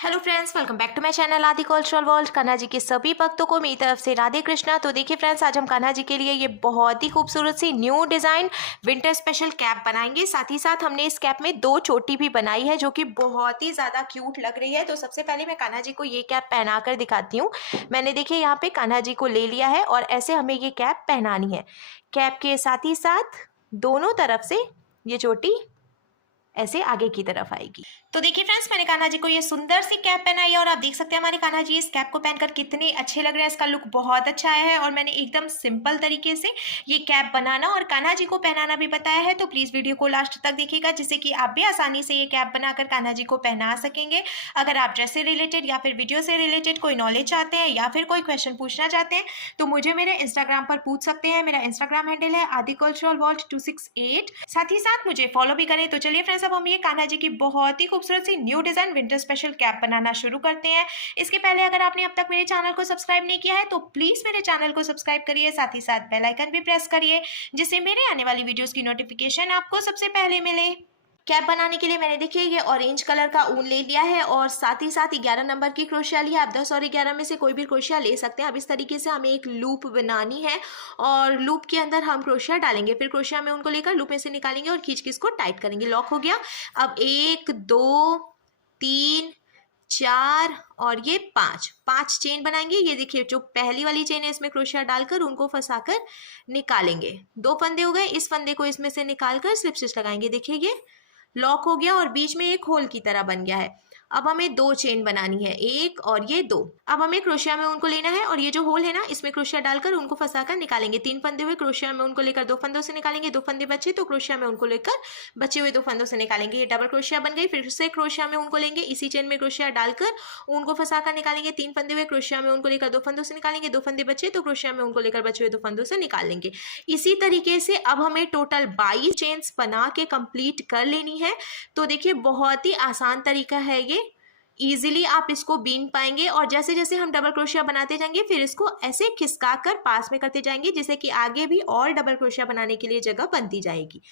Hello friends, welcome back to my channel Aadi cultural world. Kanha ji के सभी भक्तों को मेरी तरफ से राधे कृष्णा। तो देखिए फ्रेंड्स, आज हम कान्हा जी के लिए ये बहुत ही खूबसूरत सी new design winter special cap बनाएंगे। साथ ही साथ हमने इस कैप में दो चोटी भी बनाई है जो कि बहुत ही ज़्यादा क्यूट लग रही है। तो सबसे पहले मैं कान्हा जी को ये कैप पहना कर दिखाती हूँ। मैंने देखिए यहाँ पे कान्हा जी को ले लिया है और ऐसे हमें ये कैप पहनानी है। कैप के साथ ही साथ दोनों तरफ से ये चोटी ऐसे आगे की तरफ आएगी। तो देखिए फ्रेंड्स, मैंने कान्हा जी को ये सुंदर सी कैप पहनाई है और आप देख सकते हैं हमारे कान्हा जी इस कैप को पहनकर कितने अच्छे लग रहे हैं। इसका लुक बहुत अच्छा आया है और मैंने एकदम सिंपल तरीके से ये कैप बनाना और कान्हा जी को पहनाना भी बताया है। तो प्लीज वीडियो को लास्ट तक देखिएगा जिससे कि आप भी आसानी से ये कैप बनाकर कान्हा जी को पहना सकेंगे। अगर आप ड्रेस से रिलेटेड या फिर वीडियो से रिलेटेड कोई नॉलेज चाहते हैं या फिर कोई क्वेश्चन पूछना चाहते हैं तो मुझे मेरे इंस्टाग्राम पर पूछ सकते हैं। मेरा इंस्टाग्राम हैंडल है आदि कल्चरल वर्ल्ड 268। साथ ही साथ मुझे फॉलो भी करें। तो चलिए फ्रेंड्स, अब हम ये कान्हा जी की बहुत ही खूबसूरत सी new design winter special cap बनाना शुरू करते हैं। इसके पहले अगर आपने अब तक मेरे चैनल को सब्सक्राइब नहीं किया है तो प्लीज मेरे चैनल को सब्सक्राइब करिए, साथ ही साथ बेल आइकन भी प्रेस करिए जिससे मेरे आने वाली वीडियोस की नोटिफिकेशन आपको सबसे पहले मिले। कैप बनाने के लिए मैंने देखिए ये ऑरेंज कलर का ऊन ले लिया है और साथ ही साथ 11 नंबर की क्रोशिया ली है। आप 10 और 11 में से कोई भी क्रोशिया ले सकते हैं। अब इस तरीके से हमें एक लूप बनानी है और लूप के अंदर हम क्रोशिया डालेंगे, फिर क्रोशिया में उनको लेकर लूप में से निकालेंगे और खींच के इसको टाइट करेंगे। लॉक हो गया। अब 1 2 3 4 और ये 5 चेन बनाएंगे। ये देखिए जो पहली वाली चेन है इसमें क्रोशिया डालकर उनको फंसाकर निकालेंगे। 2 फंदे हो गए। इस फंदे को इसमें से निकालकर स्लिप स्टिच लगाएंगे। देखिए ये लॉक हो गया और बीच में एक होल की तरह बन गया है। अब हमें 2 चेन बनानी है, 1 और ये 2। अब हमें क्रोशिया में उनको लेना है और ये जो होल है ना इसमें क्रोशिया डालकर उनको फंसाकर निकालेंगे। 3 फंदे हुए, क्रोशिया में उनको लेकर 2 फंदों से निकालेंगे। 2 फंदे बचे तो क्रोशिया में उनको लेकर बचे हुए 2 फंदों से निकालेंगे। ये डबल क्रोशिया बन गई। फिर से क्रोशिया में उनको लेंगे, इसी चेन में क्रोशिया डालकर उनको फंसाकर निकालेंगे। 3 फंदे हुए, क्रोशिया में उनको लेकर 2 फंदों से निकालेंगे। 2 फंदे बचे तो क्रोशिया में उनको लेकर बचे हुए 2 फंदों से निकाल लेंगे। इसी तरीके से अब हमें टोटल 22 चेन्स बना के कंप्लीट कर लेनी है। तो देखिए बहुत ही आसान तरीका है ये, इजीली आप इसको बीन पाएंगे। और जैसे जैसे हम डबल क्रोशिया बनाते जाएंगे फिर इसको ऐसे खिसका कर पास में करते जाएंगे जिससे कि आगे भी और डबल क्रोशिया बनाने के लिए जगह बनती जाएगी।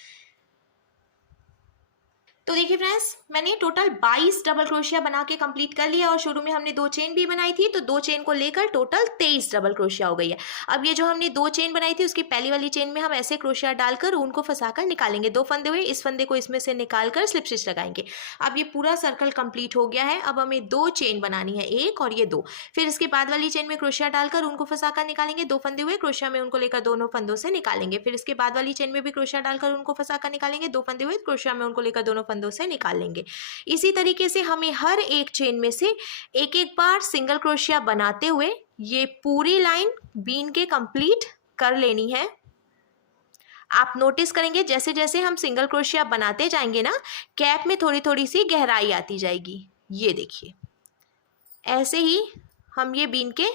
तो देखिए फ्रेंड्स, मैंने टोटल 22 डबल क्रोशिया बना के कंप्लीट कर लिया और शुरू में हमने 2 चेन भी बनाई थी तो 2 चेन को लेकर टोटल 23 डबल क्रोशिया हो गई है। अब ये जो हमने 2 चेन बनाई थी उसकी पहली वाली चेन में हम ऐसे क्रोशिया डालकर उनको फंसाकर निकालेंगे। 2 फंदे हुए, इस फंदे को इसमें से निकालकर स्लिप स्टिच लगाएंगे। अब ये पूरा सर्कल कंप्लीट हो गया है। अब हमें 2 चेन बनानी है, 1 और ये 2। फिर इसके बाद वाली चेन में क्रोशिया डालकर उनको फंसाकर निकालेंगे। 2 फंदे हुए, क्रोशिया में उनको लेकर दोनों फंदों से निकालेंगे। फिर इसके बाद वाली चेन में भी क्रोशिया डालकर उनको फंसाकर निकालेंगे। 2 फंदे हुए, क्रोशिया में उनको लेकर दोनों फंदों से निकाल लेंगे। इसी तरीके से हमें हर एक चेन में से एक एक बार सिंगल क्रोशिया बनाते हुए ये पूरी लाइन बीन के कंप्लीट कर लेनी है। आप नोटिस करेंगे जैसे जैसे हम सिंगल क्रोशिया बनाते जाएंगे ना, कैप में थोड़ी थोड़ी सी गहराई आती जाएगी। ये देखिए ऐसे ही हम ये बीन के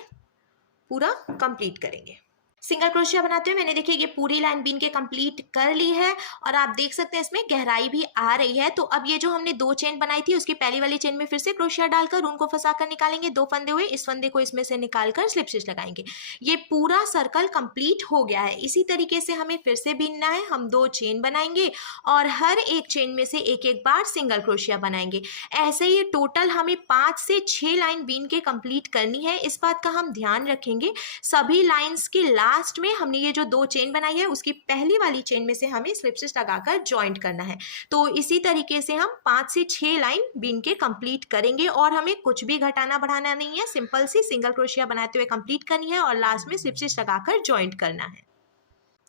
पूरा कंप्लीट करेंगे। सिंगल क्रोशिया बनाते हुए मैंने देखिए ये पूरी लाइन बीन के कंप्लीट कर ली है और आप देख सकते हैं इसमें गहराई भी आ रही है। तो अब ये जो हमने 2 चेन बनाई थी उसकी पहली वाली चेन में फिर से क्रोशिया डालकर उनको फंसाकर निकालेंगे। 2 फंदे हुए, इस फंदे को इसमें से निकालकर स्लिप स्टिच लगाएंगे। ये पूरा सर्कल कंप्लीट हो गया है। इसी तरीके से हमें फिर से बीनना है। हम 2 चेन बनाएंगे और हर एक चेन में से एक एक बार सिंगल क्रोशिया बनाएंगे। ऐसे ही टोटल हमें 5 से 6 लाइन बीन के कंप्लीट करनी है। इस बात का हम ध्यान रखेंगे। सभी लाइन्स की लास्ट में हमने ये जो 2 चेन बनाई है उसकी पहली वाली चेन में से हमें स्लिप स्टिच लगाकर जॉइंट करना है। तो इसी तरीके से हम 5 से 6 लाइन बीन के कंप्लीट करेंगे और हमें कुछ भी घटाना बढ़ाना नहीं है। सिंपल सी सिंगल क्रोशिया बनाते हुए कंप्लीट करनी है और लास्ट में स्लिप स्टिच लगाकर जॉइंट करना है।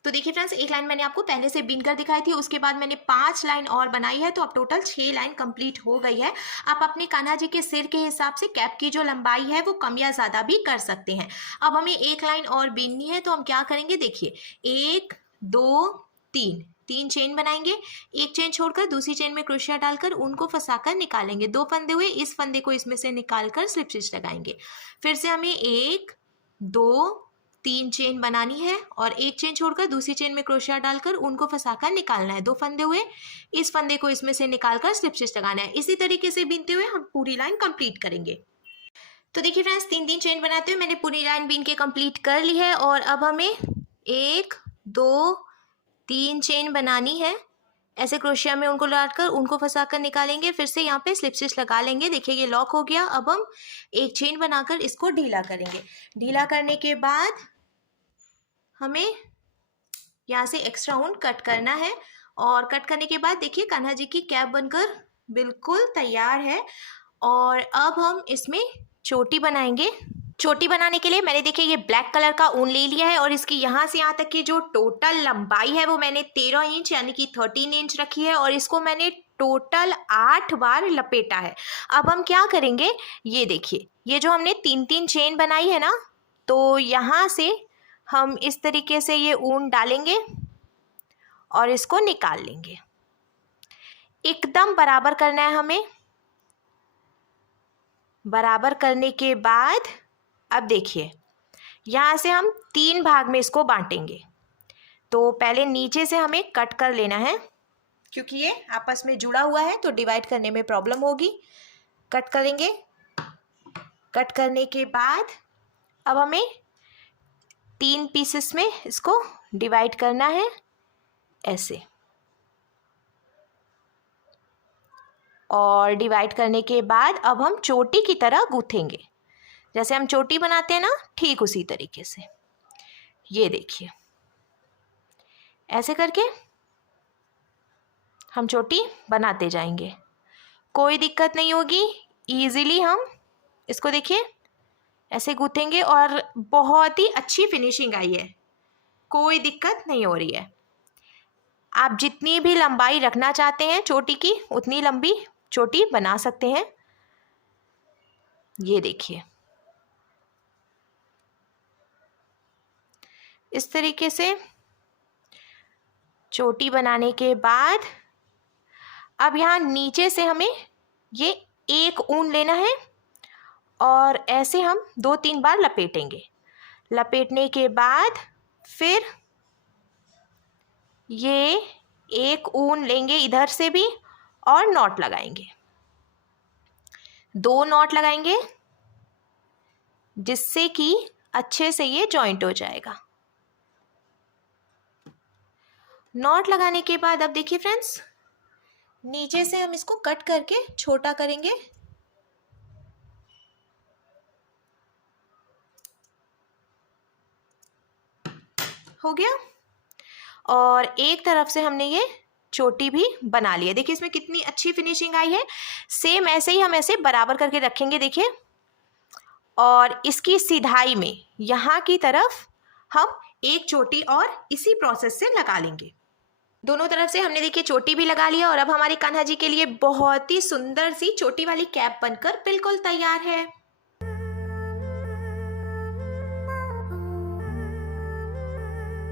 तो देखिए फ्रेंड्स, एक लाइन मैंने आपको पहले से बीन कर दिखाई थी, उसके बाद मैंने 5 लाइन और बनाई है तो अब टोटल 6 लाइन कंप्लीट हो गई है। आप अपने कान्हा जी के सिर के हिसाब से कैप की जो लंबाई है वो कम या ज़्यादा भी कर सकते हैं। अब हमें एक लाइन और बीननी है तो हम क्या करेंगे, देखिए 1 2 3 चेन बनाएंगे। एक चेन छोड़कर दूसरी चेन में क्रोशिया डालकर उनको फंसाकर निकालेंगे। 2 फंदे हुए, इस फंदे को इसमें से निकालकर स्लिप स्टिच लगाएंगे। फिर से हमें 1 2 3 चेन बनानी है और एक चेन छोड़कर दूसरी चेन में क्रोशिया डालकर उनको फंसाकर निकालना है। 2 फंदे हुए, इस फंदे को इसमें से निकालकर स्लिप स्टिच लगाना है। इसी तरीके से बीनते हुए हम पूरी लाइन कंप्लीट करेंगे। तो देखिए फ्रेंड्स, 3 चेन बनाते हुए मैंने पूरी लाइन बीन के कंप्लीट कर ली है और अब हमें 1 2 3 चेन बनानी है। ऐसे क्रोशिया में उनको डालकर उनको फंसा कर निकालेंगे। फिर से यहाँ पे स्लिप स्टिच लगा लेंगे। देखिए ये लॉक हो गया। अब हम एक चेन बनाकर इसको ढीला करेंगे। ढीला करने के बाद हमें यहाँ से एक्स्ट्रा ऊन कट करना है और कट करने के बाद देखिए कान्हा जी की कैप बनकर बिल्कुल तैयार है। और अब हम इसमें चोटी बनाएंगे। चोटी बनाने के लिए मैंने देखिए ये ब्लैक कलर का ऊन ले लिया है और इसकी यहाँ से यहाँ तक की जो टोटल लंबाई है वो मैंने 13 इंच यानी कि 13 इंच रखी है और इसको मैंने टोटल 8 बार लपेटा है। अब हम क्या करेंगे, ये देखिए ये जो हमने 3-3 चेन बनाई है ना, तो यहाँ से हम इस तरीके से ये ऊन डालेंगे और इसको निकाल लेंगे। एकदम बराबर करना है हमें। बराबर करने के बाद अब देखिए यहाँ से हम 3 भाग में इसको बांटेंगे। तो पहले नीचे से हमें कट कर लेना है क्योंकि ये आपस में जुड़ा हुआ है तो डिवाइड करने में प्रॉब्लम होगी। कट करेंगे। कट करने के बाद अब हमें 3 पीसेस में इसको डिवाइड करना है ऐसे। और डिवाइड करने के बाद अब हम चोटी की तरह गूंथेंगे। जैसे हम चोटी बनाते हैं ना, ठीक उसी तरीके से। ये देखिए ऐसे करके हम चोटी बनाते जाएंगे। कोई दिक्कत नहीं होगी, इजीली हम इसको देखिए ऐसे गूंथेंगे और बहुत ही अच्छी फिनिशिंग आई है। कोई दिक्कत नहीं हो रही है। आप जितनी भी लंबाई रखना चाहते हैं चोटी की उतनी लंबी चोटी बना सकते हैं। ये देखिए इस तरीके से चोटी बनाने के बाद अब यहाँ नीचे से हमें ये एक ऊन लेना है और ऐसे हम 2-3 बार लपेटेंगे। लपेटने के बाद फिर ये एक ऊन लेंगे इधर से भी और नॉट लगाएंगे। 2 नॉट लगाएंगे जिससे कि अच्छे से ये जॉइंट हो जाएगा। नॉट लगाने के बाद अब देखिए फ्रेंड्स नीचे से हम इसको कट करके छोटा करेंगे। हो गया। और एक तरफ से हमने ये चोटी भी बना लिया। देखिए इसमें कितनी अच्छी फिनिशिंग आई है। सेम ऐसे ही हम ऐसे बराबर करके रखेंगे देखिए। और इसकी सिधाई में यहाँ की तरफ हम एक चोटी और इसी प्रोसेस से लगा लेंगे। दोनों तरफ से हमने देखिए चोटी भी लगा लिया और अब हमारे कान्हा जी के लिए बहुत ही सुंदर सी चोटी वाली कैप बनकर बिल्कुल तैयार है।